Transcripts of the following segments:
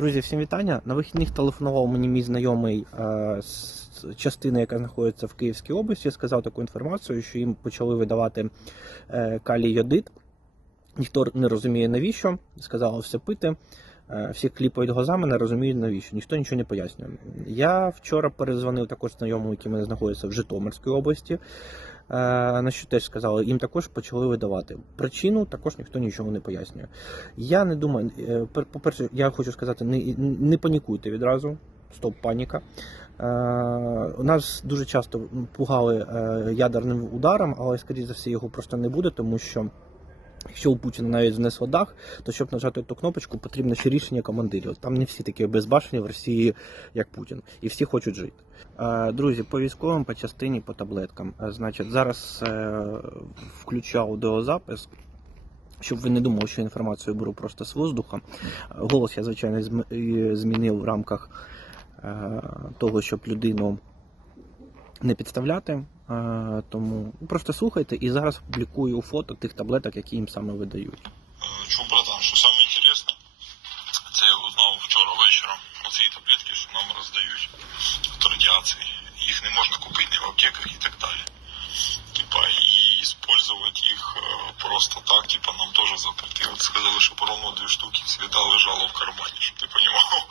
Друзі, всім вітання. На вихідних телефонував мені мій знайомий е, з частини, яка знаходиться в Київській області. Сказав таку інформацію, що їм почали видавати е, калій йодит. Ніхто не розуміє навіщо. Сказали все пити. Е, Всі кліпають глазами, не розуміють навіщо. Ніхто нічого не пояснює. Я вчора перезвонив також знайомому, який мене знаходиться в Житомирській області. Е, На що теж сказали, їм також почали видавати. Причину також ніхто нічого не пояснює. Я не думаю, е, пер- по-перше, я хочу сказати, не, не панікуйте відразу. Стоп, паніка. Е, у нас дуже часто пугали е, ядерним ударом, але, скоріше за все, його просто не буде, тому що якщо у Путіна навіть знесло дах, то щоб нажати ту кнопочку, потрібно ще рішення командирів. Там не всі такі безбашені в Росії, як Путін, і всі хочуть жити. Друзі, по військовим, по частині, по таблеткам. Значить, зараз е, включу аудіозапис. Щоб ви не думали, що інформацію беру просто з воздуха. Голос я, звичайно, змінив в рамках е, того, щоб людину не підставляти. Тому просто слухайте і зараз публікую фото тих таблеток, які їм саме видають. Е, Чув, братан, що саме інтересне, це я узнав вчора вечором. Оці таблетки, що нам роздають від радіації. Їх не можна купити в аптеках і так далі. Типа, і использовать їх е, просто так, типа, нам теж запретили. Сказали, що ровно дві штуки всегда лежало в кармані, щоб ти понімав.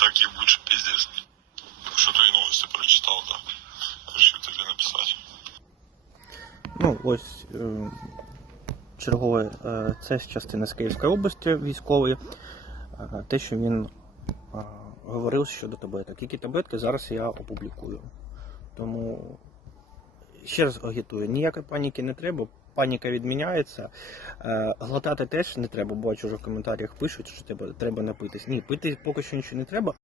Так їм лучше пиздец. Що то і новості прочитав, да. Решив тобі написати. Ну, ось е, чергове, е, це з частини з Київської області військової. Е, те, що він говорив щодо таблеток. Які таблетки зараз я опублікую. Тому ще раз агітую, ніякої паніки не треба. Паніка відміняється. Е, глотати теж не треба, бачу вже в коментарях пишуть, що треба, треба напитись. Ні, пити поки що нічого не треба.